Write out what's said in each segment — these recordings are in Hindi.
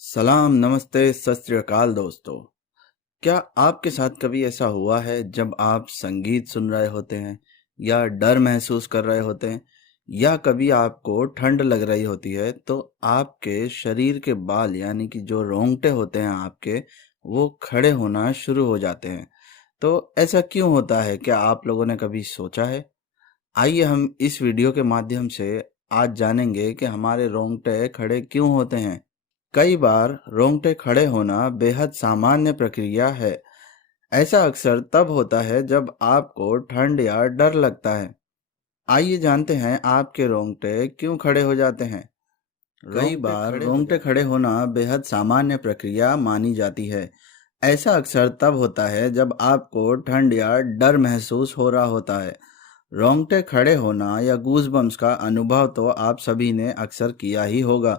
सलाम, नमस्ते, सत श्री अकाल दोस्तों। क्या आपके साथ कभी ऐसा हुआ है जब आप संगीत सुन रहे होते हैं या डर महसूस कर रहे होते हैं या कभी आपको ठंड लग रही होती है तो आपके शरीर के बाल यानी कि जो रोंगटे होते हैं आपके वो खड़े होना शुरू हो जाते हैं। तो ऐसा क्यों होता है? क्या आप लोगों ने कभी सोचा है? आइए हम इस वीडियो के माध्यम से आज जानेंगे कि हमारे रोंगटे खड़े क्यों होते हैं। कई बार रोंगटे खड़े होना बेहद सामान्य प्रक्रिया है। ऐसा अक्सर तब होता है जब आपको ठंड या डर लगता है। आइए जानते हैं आपके रोंगटे क्यों खड़े हो जाते हैं। कई बार रोंगटे खड़े होना बेहद सामान्य प्रक्रिया मानी जाती है। ऐसा अक्सर तब होता है जब आपको ठंड या डर महसूस हो रहा होता है। रोंगटे खड़े होना या गूज़बम्प्स का अनुभव तो आप सभी ने अक्सर किया ही होगा।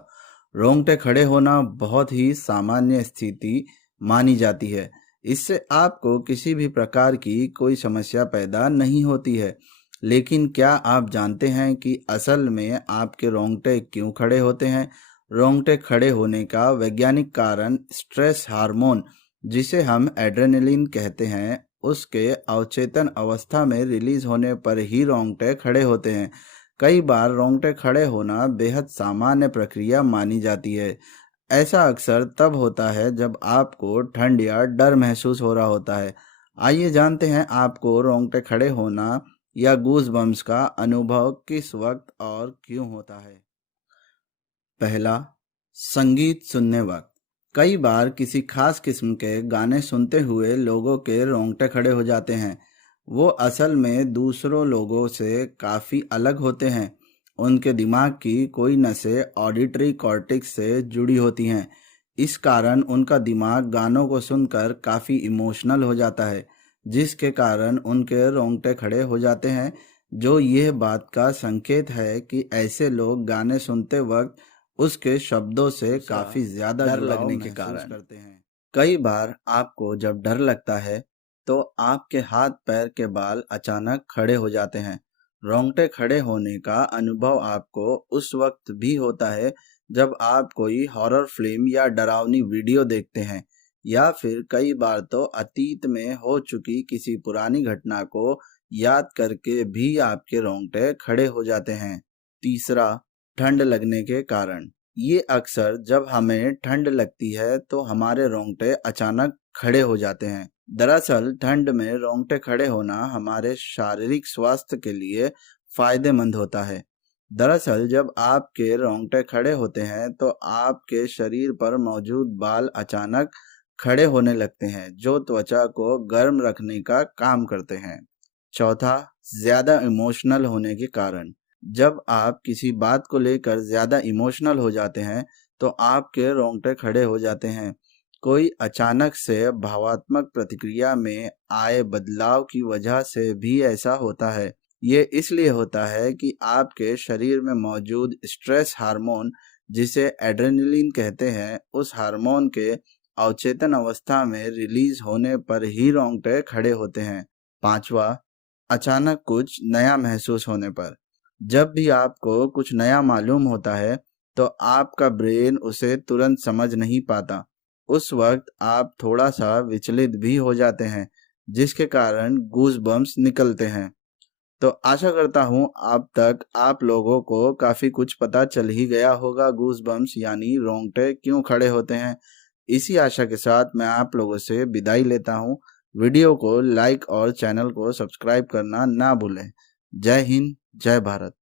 रोंगटे खड़े होना बहुत ही सामान्य स्थिति मानी जाती है। इससे आपको किसी भी प्रकार की कोई समस्या पैदा नहीं होती है। लेकिन क्या आप जानते हैं कि असल में आपके रोंगटे क्यों खड़े होते हैं? रोंगटे खड़े होने का वैज्ञानिक कारण स्ट्रेस हार्मोन, जिसे हम एड्रेनलिन कहते हैं, उसके अवचेतन अवस्था में रिलीज होने पर ही रोंगटे खड़े होते हैं। कई बार रोंगटे खड़े होना बेहद सामान्य प्रक्रिया मानी जाती है। ऐसा अक्सर तब होता है जब आपको ठंड या डर महसूस हो रहा होता है। आइए जानते हैं आपको रोंगटे खड़े होना या गूज़बम्प्स का अनुभव किस वक्त और क्यों होता है। पहला, संगीत सुनने वक्त। कई बार किसी खास किस्म के गाने सुनते हुए लोगों के रोंगटे खड़े हो जाते हैं। वो असल में दूसरों लोगों से काफ़ी अलग होते हैं। उनके दिमाग की कोई नसें ऑडिटरी कॉर्टेक्स से जुड़ी होती हैं। इस कारण उनका दिमाग गानों को सुनकर काफ़ी इमोशनल हो जाता है, जिसके कारण उनके रोंगटे खड़े हो जाते हैं, जो यह बात का संकेत है कि ऐसे लोग गाने सुनते वक्त उसके शब्दों से काफी ज्यादा डर लगने के कारण करते हैं। कई बार आपको जब डर लगता है तो आपके हाथ पैर के बाल अचानक खड़े हो जाते हैं। रोंगटे खड़े होने का अनुभव आपको उस वक्त भी होता है जब आप कोई हॉरर फिल्म या डरावनी वीडियो देखते हैं, या फिर कई बार तो अतीत में हो चुकी किसी पुरानी घटना को याद करके भी आपके रोंगटे खड़े हो जाते हैं। तीसरा, ठंड लगने के कारण। ये अक्सर जब हमें ठंड लगती है तो हमारे रोंगटे अचानक खड़े हो जाते हैं। दरअसल ठंड में रोंगटे खड़े होना हमारे शारीरिक स्वास्थ्य के लिए फायदेमंद होता है। दरअसल जब आपके रोंगटे खड़े होते हैं तो आपके शरीर पर मौजूद बाल अचानक खड़े होने लगते हैं, जो त्वचा को गर्म रखने का काम करते हैं। चौथा, ज्यादा इमोशनल होने के कारण। जब आप किसी बात को लेकर ज्यादा इमोशनल हो जाते हैं तो आपके रोंगटे खड़े हो जाते हैं। कोई अचानक से भावात्मक प्रतिक्रिया में आए बदलाव की वजह से भी ऐसा होता है। ये इसलिए होता है कि आपके शरीर में मौजूद स्ट्रेस हार्मोन, जिसे एड्रेनलिन कहते हैं, उस हार्मोन के अवचेतन अवस्था में रिलीज होने पर ही रोंगटे खड़े होते हैं। पांचवा, अचानक कुछ नया महसूस होने पर। जब भी आपको कुछ नया मालूम होता है तो आपका ब्रेन उसे तुरंत समझ नहीं पाता। उस वक्त आप थोड़ा सा विचलित भी हो जाते हैं, जिसके कारण गूज बम्प्स निकलते हैं। तो आशा करता हूँ अब तक आप लोगों को काफ़ी कुछ पता चल ही गया होगा गूज बम्प्स यानी रोंगटे क्यों खड़े होते हैं। इसी आशा के साथ मैं आप लोगों से विदाई लेता हूँ। वीडियो को लाइक और चैनल को सब्सक्राइब करना ना भूलें। जय हिंद, जय भारत।